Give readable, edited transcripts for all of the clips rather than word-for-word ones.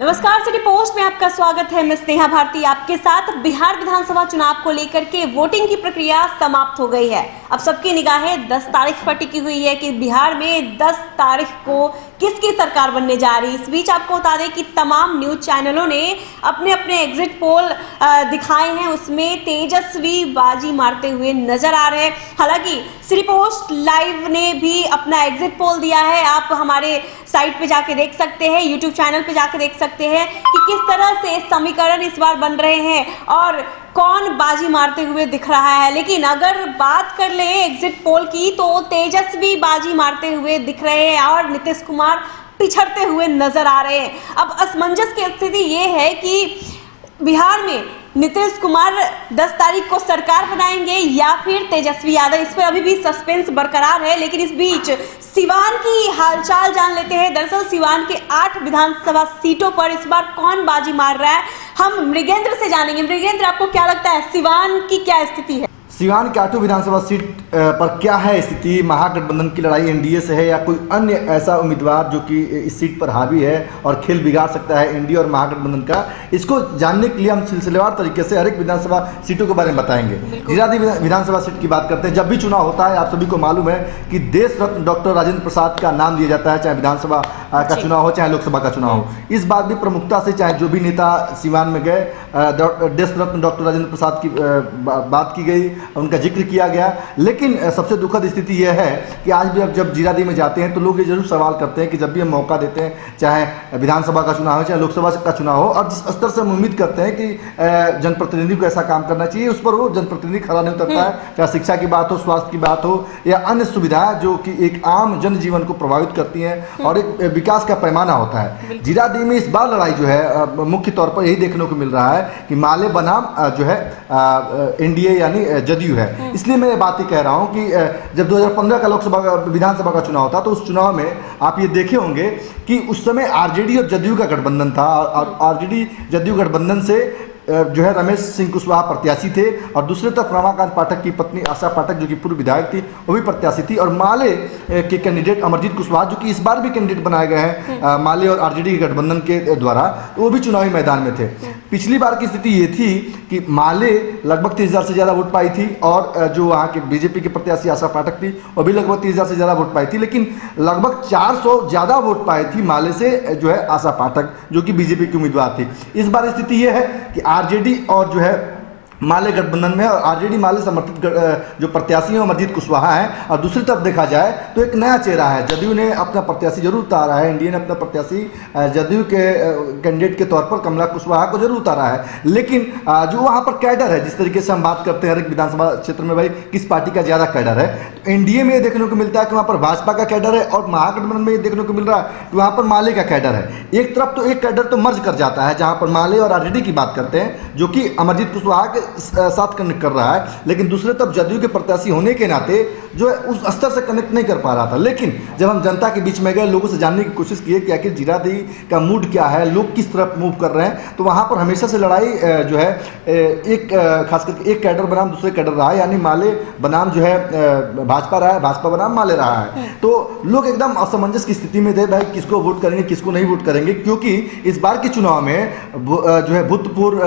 नमस्कार, city post में आपका स्वागत है। मैं स्नेहा भारती आपके साथ। बिहार विधानसभा चुनाव को लेकर के वोटिंग की प्रक्रिया समाप्त हो गई है। अब सबकी निगाहें 10 तारीख पर टिकी हुई है कि बिहार में 10 तारीख को किसकी सरकार बनने जा रही है। इस बीच आपको बता दें कि तमाम न्यूज चैनलों ने अपने अपने एग्जिट पोल दिखाए हैं, उसमें तेजस्वी बाजी मारते हुए नजर आ रहे हैं। हालांकि सिटी पोस्ट लाइव ने भी अपना एग्जिट पोल दिया है, आप हमारे साइट पे जाके देख सकते हैं, यूट्यूब चैनल पे जाके देख सकते हैं कि किस तरह से समीकरण इस बार बन रहे हैं और कौन बाजी मारते हुए दिख रहा है। लेकिन अगर बात कर ले एग्जिट पोल की तो तेजस्वी बाजी मारते हुए दिख रहे हैं और नीतीश कुमार पिछड़ते हुए नजर आ रहे हैं। अब असमंजस की स्थिति ये है कि बिहार में नीतीश कुमार 10 तारीख को सरकार बनाएंगे या फिर तेजस्वी यादव, इस पर अभी भी सस्पेंस बरकरार है। लेकिन इस बीच सिवान की हालचाल जान लेते हैं। दरअसल सिवान के 8 विधानसभा सीटों पर इस बार कौन बाजी मार रहा है, हम मृगेंद्र से जानेंगे। मृगेंद्र, आपको क्या लगता है सिवान की क्या स्थिति है? सिवान के 8 विधानसभा सीट पर क्या है स्थिति? महागठबंधन की लड़ाई एनडीए से है या कोई अन्य ऐसा उम्मीदवार जो कि इस सीट पर हावी है और खेल बिगाड़ सकता है एनडीए और महागठबंधन का? इसको जानने के लिए हम सिलसिलेवार तरीके से हर एक विधानसभा सीटों के बारे में बताएंगे। जीरादी विधानसभा सीट की बात करते हैं। जब भी चुनाव होता है आप सभी को मालूम है कि देश रत्न डॉक्टर राजेंद्र प्रसाद का नाम दिया जाता है, चाहे विधानसभा का चुनाव हो चाहे लोकसभा का चुनाव हो। इस बार भी प्रमुखता से चाहे जो भी नेता सिवान में गए, देश रत्न डॉक्टर राजेंद्र प्रसाद की बात की गई, उनका जिक्र किया गया। लेकिन सबसे दुखद स्थिति यह है कि आज भी अब जब जीरादी में जाते हैं तो लोग ये जरूर सवाल करते हैं कि जब भी हम मौका देते हैं, चाहे विधानसभा का चुनाव हो चाहे लोकसभा का चुनाव हो, और जिस स्तर से हम उम्मीद करते हैं कि जनप्रतिनिधि को ऐसा काम करना चाहिए, उस पर वो जनप्रतिनिधि खड़ा नहीं उतरता है। चाहे शिक्षा की बात हो, स्वास्थ्य की बात हो या अन्य सुविधाएं जो कि एक आम जनजीवन को प्रभावित करती हैं और एक विकास का पैमाना होता है। जीरादी में इस बार लड़ाई जो है मुख्य तौर पर यही देखने को मिल रहा है कि माले बनाम जो है एनडीए यानी जदयू है। इसलिए मैं ये बात ही कह रहा हूं कि जब 2015 का लोकसभा विधानसभा का चुनाव था तो उस चुनाव में आप ये देखे होंगे कि उस समय आरजेडी और जदयू का गठबंधन था और आरजेडी जदयू गठबंधन से जो है रमेश सिंह कुशवाहा प्रत्याशी थे और दूसरे तरफ रमाकांत पाठक की पत्नी आशा पाठक जो कि पूर्व विधायक थी वो भी प्रत्याशी थी, और माले के कैंडिडेट अमरजीत कुशवाहा जो कि इस बार भी कैंडिडेट बनाए गए हैं माले और आरजेडी के गठबंधन के द्वारा, तो वो भी चुनावी मैदान में थे। पिछली बार की स्थिति ये थी कि माले लगभग 30,000 से ज़्यादा वोट पाई थी और जो वहाँ के बीजेपी के प्रत्याशी आशा पाठक थी वो भी लगभग 30,000 से ज़्यादा वोट पाई थी। लेकिन लगभग 400 ज़्यादा वोट पाई थी माले से जो है आशा पाठक जो कि बीजेपी की उम्मीदवार थी। इस बार स्थिति ये है कि आरजेडी और जो है माले गठबंधन में, और आरजेडी माले समर्थित जो प्रत्याशी हैं अमरजीत कुशवाहा हैं, और दूसरी तरफ देखा जाए तो एक नया चेहरा है। जदयू ने अपना प्रत्याशी जरूर उतारा है, एनडीए ने अपना प्रत्याशी जदयू के कैंडिडेट के तौर पर कमला कुशवाहा को जरूर उतारा है। लेकिन जो वहाँ पर कैडर है, जिस तरीके से हम बात करते हैं हर एक विधानसभा क्षेत्र में भाई किस पार्टी का ज़्यादा कैडर है, तो एनडीए में देखने को मिलता है कि वहाँ पर भाजपा का कैडर है और महागठबंधन में देखने को मिल रहा है कि वहाँ पर माले का कैडर है। एक तरफ तो एक कैडर तो मर्ज कर जाता है जहाँ पर माले और आरजेडी की बात करते हैं जो कि अमरजीत कुशवाहा के साथ कनेक्ट कर रहा है, लेकिन दूसरे तरफ जदयू के प्रत्याशी होने के नाते जो है उस स्तर से कनेक्ट नहीं कर पा रहा था। लेकिन जब हम जनता के बीच में गए, लोगों से जानने की कोशिश की कि आखिर जीरादी का मूड क्या है, लोग किस तरफ मूव कर रहे हैं, तो वहाँ पर हमेशा से लड़ाई जो है एक खास करके एक कैडर बनाम दूसरे कैडर रहा है, यानी माले बनाम जो है भाजपा रहा है, भाजपा बनाम माले रहा है। तो लोग एकदम असमंजस की स्थिति में थे भाई किसको वोट करेंगे किसको नहीं वोट करेंगे, क्योंकि इस बार के चुनाव में जो है भूतपूर्व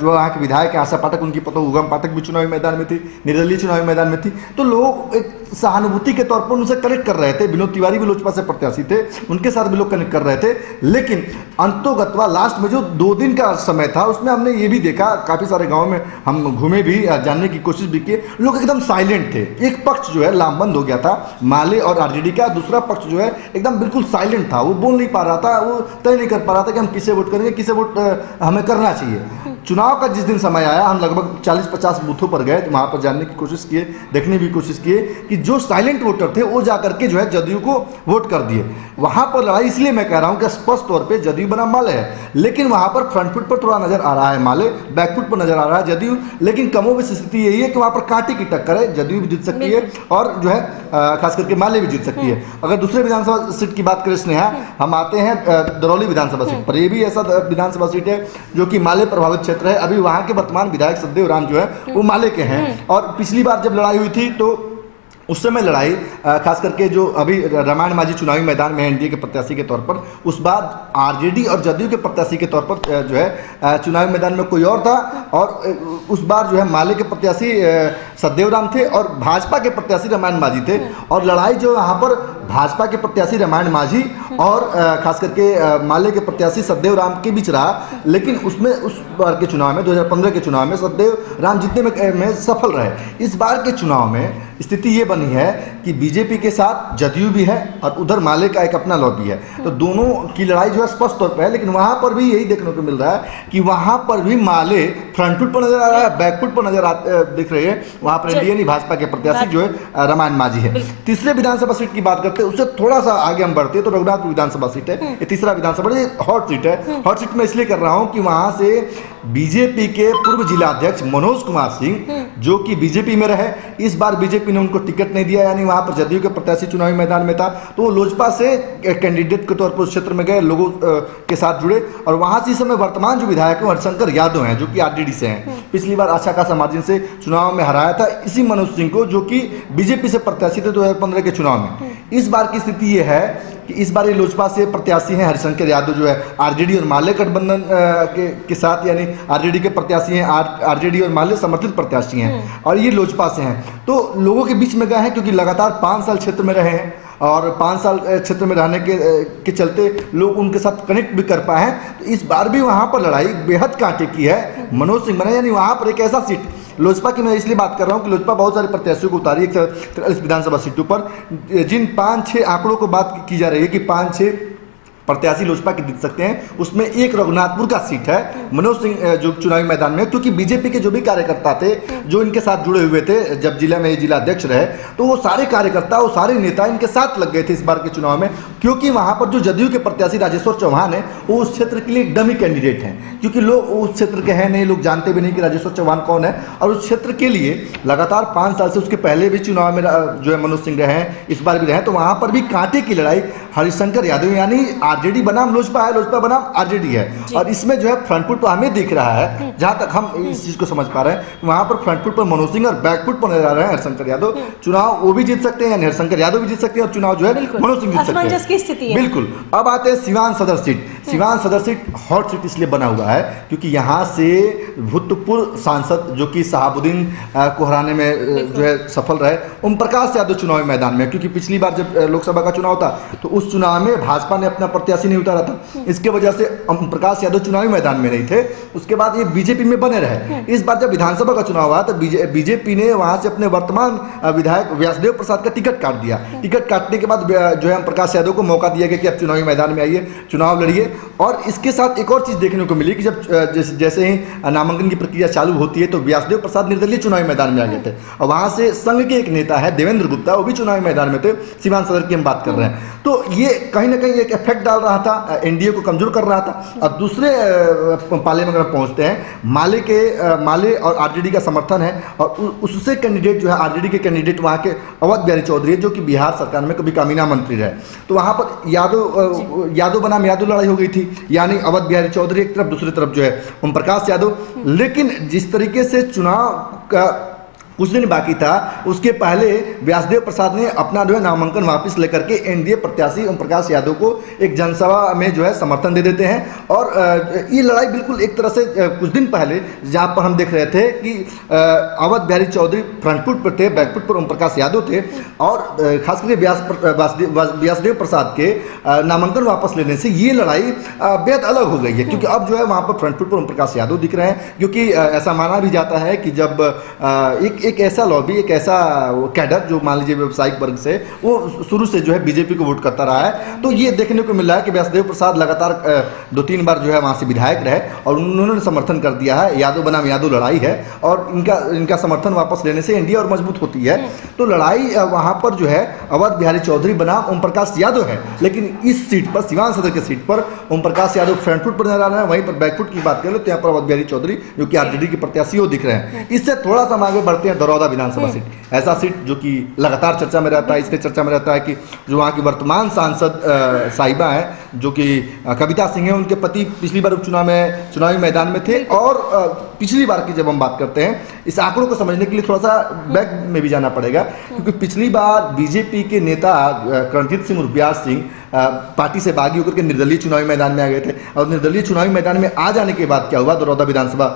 जो वहाँ के विधायक आशा पाठक, उनकी पता उगम पाठक भी चुनावी मैदान में थी, निर्दलीय चुनावी मैदान में थी, तो लोग एक सहानुभूति के तौर पर उनसे कनेक्ट कर रहे थे। विनोद तिवारी भी लोजपा से प्रत्याशी थे, उनके साथ भी लोग कनेक्ट कर रहे थे। लेकिन अंतोगत्वा लास्ट में जो 2 दिन का समय था उसमें हमने ये भी देखा, काफी सारे गाँव में हम घूमे भी, जानने की कोशिश भी की, लोग एकदम साइलेंट थे। एक पक्ष जो है लामबंद हो गया था माले और आरजेडी का, दूसरा पक्ष जो है एकदम बिल्कुल साइलेंट था, वो बोल नहीं पा रहा था, वो तय नहीं कर पा रहा था कि हम किसे वोट करेंगे, किसे वोट हमें करना चाहिए। चुनाव का जिस दिन समय आया हम लगभग 40-50 बूथों पर गए, तो वहाँ पर जानने की कोशिश किए, देखने की कोशिश किए कि जो साइलेंट वोटर थे वो जाकर के जो है जदयू को वोट कर दिए। वहाँ पर लड़ाई इसलिए मैं कह रहा हूँ कि स्पष्ट तौर पे जदयू बनाम माले है, लेकिन वहाँ पर फ्रंट फुट पर थोड़ा नजर आ रहा है माले, बैक फुट पर नजर आ रहा है जदयू। लेकिन कमोबेश स्थिति यही है कि वहाँ पर कांटे की टक्कर है, जदयू भी जीत सकती है और जो है खास करके माले भी जीत सकती है। अगर दूसरे विधानसभा सीट की बात करें स्नेहा, हम आते हैं दरौली विधानसभा सीट पर। ये भी ऐसा विधानसभा सीट है जो कि माले प्रभावित क्षेत्र है। अभी वहाँ के वर्तमान विधायक सतदेव राम जो है वो माले के हैं, और पिछली बार जब लड़ाई हुई थी तो उस समय लड़ाई खास करके जो अभी रामायण माझी चुनावी मैदान में है एनडीए के प्रत्याशी के तौर पर, उस बाद आरजेडी और जदयू के प्रत्याशी के तौर पर जो है चुनावी मैदान में कोई और था, और उस बार जो है माले के प्रत्याशी सतदेव राम थे और भाजपा के प्रत्याशी रामायण माझी थे। और लड़ाई जो यहाँ पर भाजपा के प्रत्याशी रामायण माझी और खास करके माले के प्रत्याशी सतदेव राम के बीच रहा, लेकिन उसमें उस बार के चुनाव में 2015 के चुनाव में सतदेव राम जीतने में सफल रहे। इस बार के चुनाव में स्थिति ये बनी है कि बीजेपी के साथ जदयू भी है और उधर माले का एक अपना लॉबी है, तो दोनों की लड़ाई जो है स्पष्ट तौर पर है। लेकिन वहां पर भी यही देखने को मिल रहा है कि वहां पर भी माले फ्रंट फुट पर नजर आ रहा है, बैक फुट पर दिख रही है। वहां पर एनडीए नहीं, भाजपा के प्रत्याशी जो है रामायण माझी है। तीसरे विधानसभा सीट की बात करते हैं, उससे थोड़ा सा आगे हम बढ़ते हैं तो रघुनाथपुर विधानसभा सीट है। ये तीसरा विधानसभा हॉट सीट है। हॉट सीट में इसलिए कर रहा हूं कि वहां से बीजेपी के पूर्व जिला अध्यक्ष मनोज कुमार सिंह जो कि बीजेपी में रहे, इस बार बीजेपी ने उनको टिकट नहीं दिया, यानी वहां पर जदयू के प्रत्याशी चुनावी मैदान में था, तो वो लोजपा से कैंडिडेट के तौर पर उस क्षेत्र में गए, लोगों के साथ जुड़े। और वहां से इस समय वर्तमान जो विधायक है हरिशंकर यादव हैं जो कि आरजेडी से हैं। पिछली बार अच्छा खासा मार्जिन से चुनाव में हराया था इसी मनोज सिंह को, जो कि बीजेपी से प्रत्याशी थे 2015 के चुनाव में। इस बार की स्थिति यह है कि इस बार ये लोजपा से प्रत्याशी हैं हरिशंकर यादव जो है आरजेडी और माले गठबंधन के साथ, यानी आरजेडी के प्रत्याशी हैं, आरजेडी और माले समर्थित प्रत्याशी हैं, और ये लोजपा से हैं। तो लोगों के बीच में गए हैं क्योंकि लगातार 5 साल क्षेत्र में रहे हैं और 5 साल क्षेत्र में रहने के चलते लोग उनके साथ कनेक्ट भी कर पाए हैं। तो इस बार भी वहाँ पर लड़ाई बेहद कांटे की है। मनोज सिंह बने, यानी वहाँ पर एक ऐसा सीट लोजपा की, मैं इसलिए बात कर रहा हूँ कि लोजपा बहुत सारे प्रत्याशियों को उतारी 143 विधानसभा सीटों पर, जिन 5-6 आंकड़ों को बात की जा रही है कि 5-6 प्रत्याशी लोजपा के जीत सकते हैं, उसमें एक रघुनाथपुर का सीट है मनोज सिंह जो चुनावी मैदान में, क्योंकि बीजेपी के जो भी कार्यकर्ता थे जो इनके साथ जुड़े हुए थे जब जिला में जिला अध्यक्ष रहे, तो वो सारे कार्यकर्ता, वो सारे नेता इनके साथ लग गए थे इस बार के चुनाव में। क्योंकि वहां पर जो जदयू के प्रत्याशी राजेश्वर चौहान है वो उस क्षेत्र के लिए डमी कैंडिडेट हैं, क्योंकि लोग उस क्षेत्र के हैं नहीं, लोग जानते भी नहीं कि राजेश्वर चौहान कौन है। और उस क्षेत्र के लिए लगातार 5 साल से, उसके पहले भी चुनाव में जो है मनोज सिंह रहे हैं, इस बार भी रहे, तो वहां पर भी कांटे की लड़ाई हरिशंकर यादव, यानी आरजेडी बनाम लोजपा है, लोजपा बनाम आरजेडी है। और इसमें जो है फ्रंट फुट पर हमें दिख रहा है, जहां तक हम इस चीज को समझ पा रहे हैं, वहां पर फ्रंट फुट पर मनोज सिंह और बैक फुट पर नजर आ रहे हैं हरिशंकर यादव। चुनाव वो भी जीत सकते हैं, यानी हरिशंकर यादव भी जीत सकते हैं और चुनाव जो है मनोज सिंह जीत सकते हैं। बिल्कुल। अब आते हैं सिवान सदर सीट। सिवान सदर सीट हॉट सीट इसलिए बना हुआ है क्योंकि यहाँ से भूतपूर्व सांसद जो कि शहाबुद्दीन को हराने में जो है सफल रहे ओम प्रकाश यादव चुनावी मैदान में, क्योंकि पिछली बार जब लोकसभा का चुनाव था तो उस चुनाव में भाजपा ने अपना प्रत्याशी नहीं उतारा था, इसके वजह से ओम प्रकाश यादव चुनावी मैदान में नहीं थे। उसके बाद ये बीजेपी में बने रहे। इस बार जब विधानसभा का चुनाव हुआ तो बीजेपी ने वहां से अपने वर्तमान विधायक व्यासदेव प्रसाद का टिकट काट दिया। टिकट काटने के बाद जो है ओम प्रकाश यादव को मौका दिया गया कि आप चुनावी मैदान में आइए, चुनाव लड़िए। और इसके साथ एक और चीज देखने को मिली कि जब जैसे ही नामांकन की प्रक्रिया चालू होती है तो व्यासदेव प्रसाद निर्दलीय चुनावी मैदान में आ गए थे, और वहां से संघ के एक नेता है देवेंद्र गुप्ता, वो भी चुनावी मैदान में थे। सिवान सदर की हम बात कर रहे हैं, तो ये कहीं ना कहीं एक इफेक्ट डाल रहा था, एनडीए को कमजोर कर रहा था। और दूसरे पाले में अगर पहुंचते हैं, माले और आरजेडी का समर्थन है, और उससे कैंडिडेट जो है आरजेडी के कैंडिडेट वहां के अवध बिहारी चौधरी जो कि बिहार सरकार में कभी कामीना मंत्री रहे, तो वहां पर यादव बनाम यादव लड़ाई हो गई थी, यानी अवध बिहारी चौधरी एक तरफ, दूसरी तरफ जो है ओम प्रकाश यादव। लेकिन जिस तरीके से चुनाव का कुछ दिन बाकी था, उसके पहले व्यासदेव प्रसाद ने अपना जो है नामांकन वापस लेकर के एनडीए प्रत्याशी ओम प्रकाश यादव को एक जनसभा में जो है समर्थन दे देते हैं। और ये लड़ाई बिल्कुल एक तरह से कुछ दिन पहले जहाँ पर हम देख रहे थे कि अवध बिहारी चौधरी फ्रंट फुट पर थे, बैक फुट पर ओम प्रकाश यादव थे, और खास करके व्यासदेव प्रसाद के नामांकन वापस लेने से ये लड़ाई बेहद अलग हो गई है, क्योंकि अब जो है वहाँ पर फ्रंट फुट पर ओम प्रकाश यादव दिख रहे हैं। क्योंकि ऐसा माना भी जाता है कि जब एक ऐसा लॉबी, एक ऐसा कैडर जो मान लीजिए व्यावसायिक वर्ग से, वो शुरू से जो है बीजेपी को वोट करता रहा है, तो ये देखने को मिल रहा है कि व्यासदेव प्रसाद लगातार 2-3 बार जो है वहाँ से विधायक रहे और उन्होंने समर्थन कर दिया है। यादव बनाम यादव लड़ाई है और इनका समर्थन वापस लेने से एनडीए और मजबूत होती है। तो लड़ाई वहाँ पर जो है अवध बिहारी चौधरी बनाम ओम प्रकाश यादव है। लेकिन इस सीट पर, सिवान सदर की सीट पर, ओम प्रकाश यादव फ्रंट फुट पर नजर आ रहे हैं, वहीं पर बैक फुट की बात करें तो यहाँ पर अवध बिहारी चौधरी जो कि आरजेडी के प्रत्याशी वो दिख रहे हैं। इससे थोड़ा सा आगे बढ़ते हैं, दरौदा विधानसभा सीट, ऐसा सीट जो कि लगातार चर्चा में रहता है। इसलिए चर्चा में रहता है कि जो वहाँ की वर्तमान सांसद साहिबा है जो कि कविता सिंह है, उनके पति पिछली बार उपचुनाव में चुनावी मैदान में थे। और पिछली बार की जब हम बात करते हैं, इस आंकड़ों को समझने के लिए थोड़ा सा बैक में भी जाना पड़ेगा, क्योंकि पिछली बार बीजेपी के नेता रणजीत सिंह उर्फ ब्यास सिंह पार्टी से बागी होकर के निर्दलीय चुनावी मैदान में आ गए थे। और निर्दलीय चुनावी मैदान में आ जाने के बाद क्या हुआ, दरौदा विधानसभा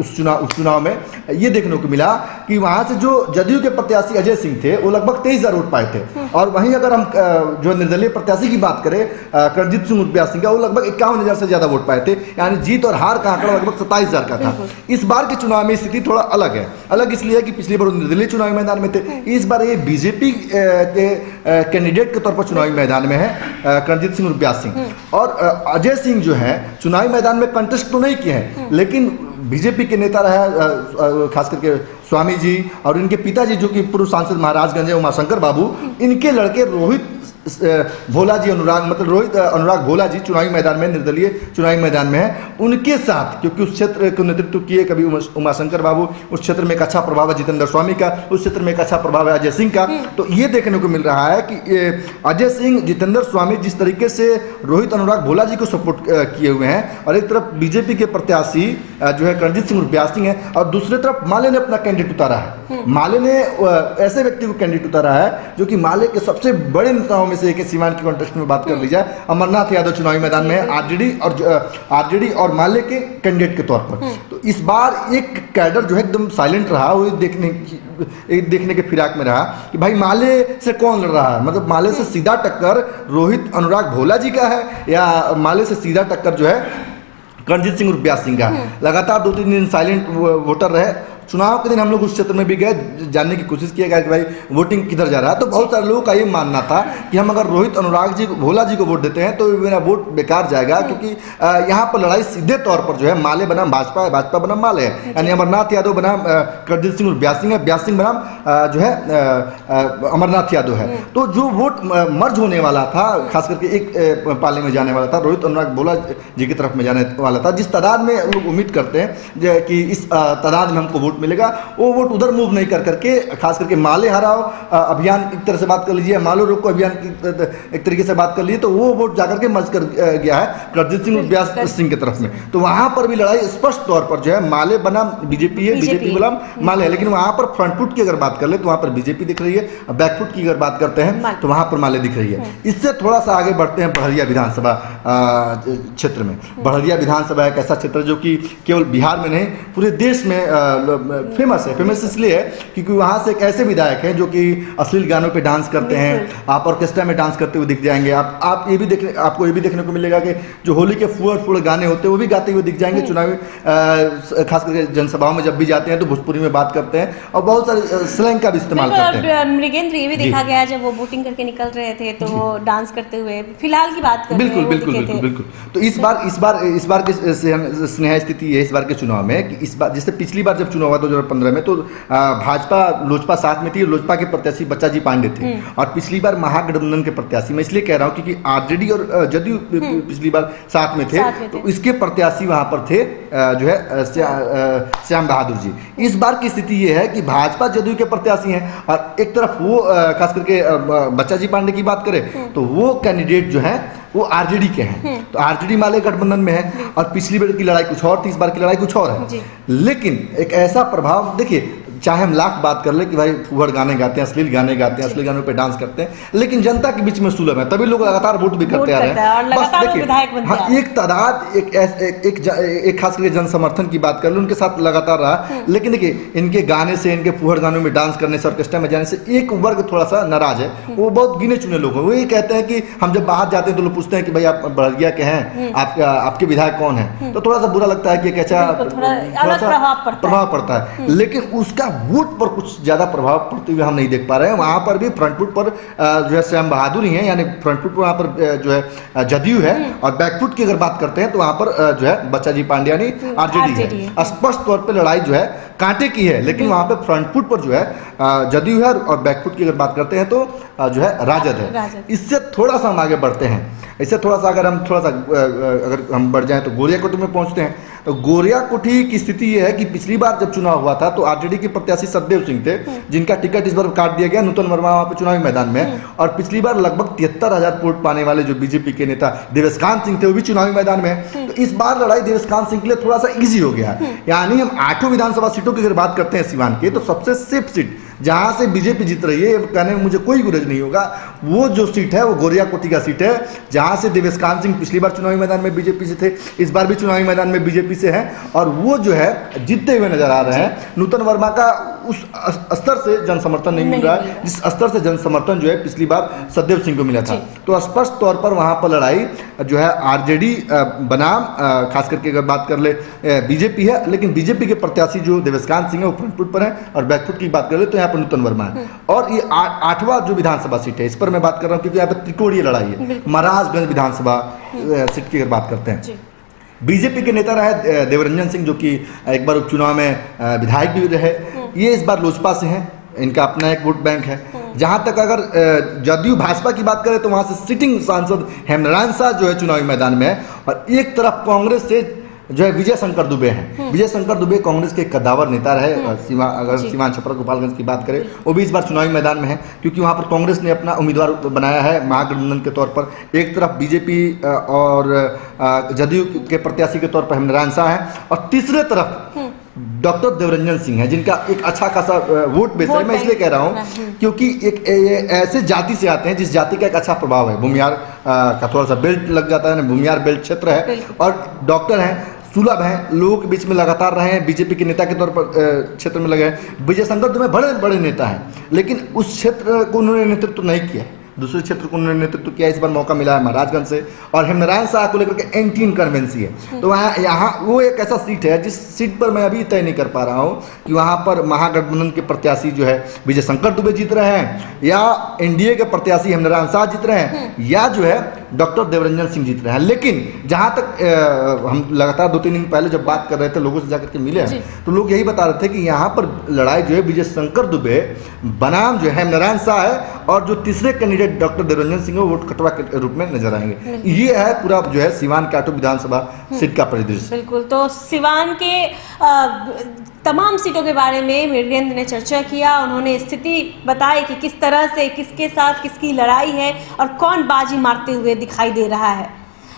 उस चुनाव में ये देखने को मिला कि वहां से जो जदयू के प्रत्याशी अजय सिंह थे वो लगभग 23,000 वोट पाए थे। और वहीं अगर हम जो निर्दलीय प्रत्याशी की बात करें रणजीत सिंह उर्फ ब्यास सिंह का, वो लगभग 51,000 से ज्यादा वोट पाए थे, यानी जीत और हार का आंकड़ा लगभग 27,000 का था। इस बार के चुनाव में स्थिति थोड़ा अलग है। अलग इसलिए कि पिछली बार निर्दलीय चुनावी मैदान में थे, इस बार ये बीजेपी के कैंडिडेट के तौर पर चुनावी मैदान में है रणजीत सिंह उर्फ ब्यास सिंह। और अजय सिंह जो है चुनावी मैदान में कंटेस्ट तो नहीं किए हैं, लेकिन बीजेपी के नेता रहे खास करके स्वामी जी और इनके पिताजी जो कि पूर्व सांसद महाराजगंज है उमाशंकर बाबू, इनके लड़के रोहित भोला जी रोहित अनुराग भोला जी चुनावी मैदान में, निर्दलीय चुनावी मैदान में है। उनके साथ, क्योंकि उस क्षेत्र को नेतृत्व किए कभी उमाशंकर बाबू, उस क्षेत्र में एक अच्छा प्रभाव है जितेंद्र स्वामी का, उस क्षेत्र में एक अच्छा प्रभाव है अजय सिंह का। तो ये देखने को मिल रहा है कि अजय सिंह, जितेंद्र स्वामी जिस तरीके से रोहित अनुराग भोला जी को सपोर्ट किए हुए हैं, और एक तरफ बीजेपी के प्रत्याशी जो है रणजीत सिंह ब्यास सिंह है, और दूसरी तरफ माले ने अपना कैंडिडेट उतारा है। माले ने ऐसे व्यक्ति को कैंडिडेट उतारा है जो कि माले के सबसे बड़े नेताओं से एक सीवान की कॉन्टेस्ट में बात कर ली जाए, अमरनाथ यादव चुनावी मैदान में है आरजेडी और माले के कैंडिडेट के तौर पर। तो इस बार एक कैडर जो है एकदम साइलेंट रहा, वो देखने के फिराक में रहा कि भाई माले से कौन लड़ रहा है, मतलब माले से सीधा टक्कर रोहित अनुराग भोला जी का है या माले से सीधा टक्कर जो है रणजीत सिंह उर्फ ब्यास सिंह का। लगातार 2-3 दिन साइलेंट वोटर रहे। चुनाव के दिन हम लोग उस क्षेत्र में भी गए, जानने की कोशिश किया गया कि भाई वोटिंग किधर जा रहा है। तो बहुत सारे लोगों का ये मानना था कि हम अगर रोहित अनुराग जी भोला जी को वोट देते हैं तो मेरा वोट बेकार जाएगा, क्योंकि यहाँ पर लड़ाई सीधे तौर पर जो है माले बनाम भाजपा है, भाजपा बनाम माले है, यानी अमरनाथ यादव बनाम रणजीत सिंह ब्यास सिंह है, ब्यास सिंह बनाम जो है अमरनाथ यादव है। तो जो वोट मर्ज होने वाला था, खास करके एक पाले में जाने वाला था, रोहित अनुराग भोला जी की तरफ में जाने वाला था, जिस तादाद में लोग उम्मीद करते हैं कि इस तादाद में हमको मिलेगा, वो वोट उधर मूव नहीं कर करके, खास करके माले हराओ अभियान एक तरह से बात कर लीजिए, मालो रोको अभियान की एक तरीके से बात कर लीजिए, तो वो वोट जाकर के मर्ज कर गया है रणजीत सिंह ब्यास सिंह की तरफ में। तो वहां पर भी लड़ाई स्पष्ट तौर पर जो है माले बनाम बीजेपी है, बीजेपी बनाम माले है। लेकिन वहां पर फ्रंट फुट की अगर बात कर ले तो वहां पर बीजेपी दिख रही है, बैक फुट की अगर बात करते हैं तो वहां पर माले दिख रही है। इससे थोड़ा सा आगे बढ़ते हैं बड़हरिया विधानसभा क्षेत्र में। बड़हरिया विधानसभा एक ऐसा क्षेत्र जो कि केवल बिहार में नहीं पूरे देश में फेमस है। फेमस इसलिए है क्योंकि वहाँ से एक ऐसे विधायक हैं जो कि अश्लील गानों पे डांस करते हैं, आप ऑर्केस्ट्रा में डांस करते हुए दिख जाएंगे। आपको ये भी देखने को मिलेगा कि जो होली के फुअर गाने होते हैं वो भी गाते हुए दिख जाएंगे। चुनावी खास करके जनसभाओं में जब भी जाते हैं तो भोजपुरी में बात करते हैं और बहुत सारे स्लैंग का भी इस्तेमाल करते हैं। मृगेंद्र, ये भी देखा गया जब वो वोटिंग करके निकल रहे थे तो वो डांस करते हुए, फिलहाल की बात कर रहे हैं, बिल्कुल। तो इस बार की स्नेहा स्थिति है इस बार के चुनाव में कि इस बार, जैसे पिछली बार जब चुनाव हुआ 2015 में तो भाजपा लोजपा साथ में थी, लोजपा के प्रत्याशी बच्चा जी पांडे थे। और पिछली बार महागठबंधन के प्रत्याशी, मैं इसलिए कह रहा हूं क्योंकि आरजेडी और जदयू पिछली बार साथ में थे, तो इसके प्रत्याशी वहां पर थे जो है श्याम बहादुर जी। इस बार की स्थिति यह है कि भाजपा जदयू के प्रत्याशी हैं और एक तरफ वो खास करके बच्चा जी पांडे की बात करें तो वो कैंडिडेट जो है वो आरजेडी के हैं। तो आरजेडी माले गठबंधन में है और पिछली बार की लड़ाई कुछ और थी, इस बार की लड़ाई कुछ और है। लेकिन एक ऐसा प्रभाव देखिए, चाहे हम लाख बात कर ले कि भाई फुहड़ गाने गाते हैं, अश्लील गाने गाते हैं, अश्लील गानों पे डांस करते हैं, लेकिन जनता के बीच में सुलभ है, तभी लोग लगातार वोट भी करते आ रहे हैं। बस देखिए, एक तादाद एक खास करके जन समर्थन की बात कर लो, उनके साथ लगातार रहा। लेकिन देखिए, इनके गाने से, इनके फुहड़ गानों में डांस करने से, ऑर्केस्ट्रा में जाने से एक वर्ग थोड़ा सा नाराज है। वो बहुत गिने चुने लोग हैं। वो ये कहते हैं कि हम जब बाहर जाते हैं तो लोग पूछते हैं कि भाई आप बड़हरिया के हैं, आपके विधायक कौन है, तो थोड़ा सा बुरा लगता है कि कैसा प्रभाव पड़ता है। लेकिन उसका वोट पर कुछ ज्यादा प्रभाव पड़ते हुए हम नहीं देख पा रहे हैं। वहां पर भी फ्रंट फुट पर जो है श्याम बहादुर ही है, यानी फ्रंट फुट पर वहां पर जो है जदयू है, और बैक फुट की अगर बात करते हैं तो वहां पर जो है बच्चा जी पांडे यानी आरजेडी है। स्पष्ट तौर पर लड़ाई जो है कांटे की है, लेकिन वहां पर फ्रंट फुट पर जो है जदयू है और बैक फुट की अगर बात करते हैं तो जो है राजद है। इससे थोड़ा सा हम आगे बढ़ते हैं। इससे थोड़ा सा अगर हम बढ़ जाएं तो गोरियाकोटी में पहुंचते हैं। तो गोरियाकोटी की स्थिति ये है कि पिछली बार जब चुनाव हुआ था तो आरजेडी के प्रत्याशी सतदेव सिंह थे, जिनका टिकट इस बार काट दिया गया। नूतन वर्मा वहां पे चुनावी मैदान में, और पिछली बार लगभग 73,000 वोट पाने वाले जो बीजेपी के नेता देवस्थान सिंह थे वो भी चुनावी मैदान में है। तो इस बार लड़ाई देवस्थान सिंह के लिए थोड़ा सा ईजी हो गया है। यानी हम 8 विधानसभा सीटों की अगर बात करते हैं सीवान की, तो सबसे सेफ सीट जहां से बीजेपी जीत रही है, कहने में मुझे कोई गुरेज नहीं होगा, वो जो सीट है वो गोरियाकोटी का सीट है, जहां से देवस्थान सिंह पिछली बार चुनावी मैदान में बीजेपी से थे, इस बार भी चुनावी मैदान में बीजेपी से हैं, और वो जो है जीतते हुए नजर आ रहे हैं। नूतन वर्मा का उस स्तर से जन समर्थन नहीं मिल रहा है जिस स्तर से जन समर्थन जो है पिछली बार सतदेव सिंह को मिला था। तो स्पष्ट तौर पर वहां पर लड़ाई जो है आरजेडी बनाम खास करके अगर बात कर ले बीजेपी है, लेकिन बीजेपी के प्रत्याशी जो देवस्थान सिंह है वो फ्रंट फुट पर है, और बैकफुट की बात कर ले तो यहाँ पर नूतन वर्मा है। और ये 8वां जो विधानसभा सीट है, इस पर मैं बात कर रहा हूँ क्योंकि यहाँ पर त्रिकोणीय लड़ाई है। महाराजगंज विधानसभा सीट की अगर बात करते हैं, बीजेपी के नेता रहे देवरंजन सिंह, जो कि एक बार उपचुनाव में विधायक भी रहे, ये इस बार लोजपा से हैं, इनका अपना एक वोट बैंक है। जहां तक अगर जदयू भाजपा की बात करें तो वहां से सिटिंग सांसद हेमरान शाह जो है चुनावी मैदान में है, और एक तरफ कांग्रेस से जो है विजय शंकर दुबे हैं। विजय शंकर दुबे कांग्रेस के कद्दावर नेता रहे। अगर सीवान छपरा गोपालगंज की बात करें, वो भी इस बार चुनावी मैदान में है, क्योंकि वहां पर कांग्रेस ने अपना उम्मीदवार बनाया है महागठबंधन के तौर पर। एक तरफ बीजेपी और जदयू के प्रत्याशी के तौर पर हेमरान शाह है, और तीसरे तरफ डॉक्टर देवरंजन सिंह है, जिनका एक अच्छा खासा वोट बेस है। मैं इसलिए कह रहा हूं क्योंकि एक ऐसे जाति से आते हैं जिस जाति का एक अच्छा प्रभाव है। भूमियार का थोड़ा सा बेल्ट लग जाता है, भूमियार बेल्ट क्षेत्र है, और डॉक्टर हैं, सुलभ हैं, लोगों के बीच में लगातार रहे हैं, बीजेपी के नेता के तौर पर क्षेत्र में लगे हैं। विजय शंकर दुबे बड़े बड़े नेता हैं, लेकिन उस क्षेत्र को उन्होंने नेतृत्व नहीं किया, दूसरे क्षेत्र को उन्होंने नेतृत्व किया। इस बार मौका मिला है महाराजगंज से, और हेमरान शाह को लेकर के एंटी इनकन्वेंसी है। तो यहाँ वो एक ऐसा सीट है जिस सीट पर मैं अभी तय नहीं कर पा रहा हूँ कि वहाँ पर महागठबंधन के प्रत्याशी जो है विजय शंकर दुबे जीत रहे हैं, या एनडीए के प्रत्याशी हेमरान शाह जीत रहे हैं, या जो है डॉक्टर देवरंजन सिंह जीत रहे हैं। लेकिन जहाँ तक हम लगातार 2-3 दिन पहले जब बात कर रहे थे, लोगों से जाकर के मिले हैं, तो लोग यही बता रहे थे कि यहाँ पर लड़ाई जो है विजय शंकर दुबे बनाम जो है हेमरान शाह है, और जो तीसरे candidate doctor Devranjan Singh vote कटवा के रूप में नजर आएंगे। ये है पूरा जो है सिवान के 8 विधानसभा सीट का परिदृश्य। बिल्कुल। तो सिवान के तमाम सीटों के बारे में वीरेंद्र ने चर्चा किया, उन्होंने स्थिति बताई कि किस तरह से किसके साथ किसकी लड़ाई है और कौन बाजी मारते हुए दिखाई दे रहा है।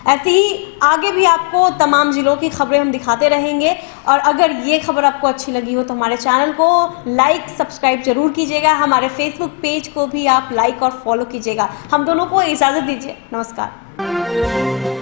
ऐसे ही आगे भी आपको तमाम जिलों की खबरें हम दिखाते रहेंगे, और अगर ये खबर आपको अच्छी लगी हो तो हमारे चैनल को लाइक सब्सक्राइब जरूर कीजिएगा, हमारे फेसबुक पेज को भी आप लाइक और फॉलो कीजिएगा। हम दोनों को इजाज़त दीजिए, नमस्कार।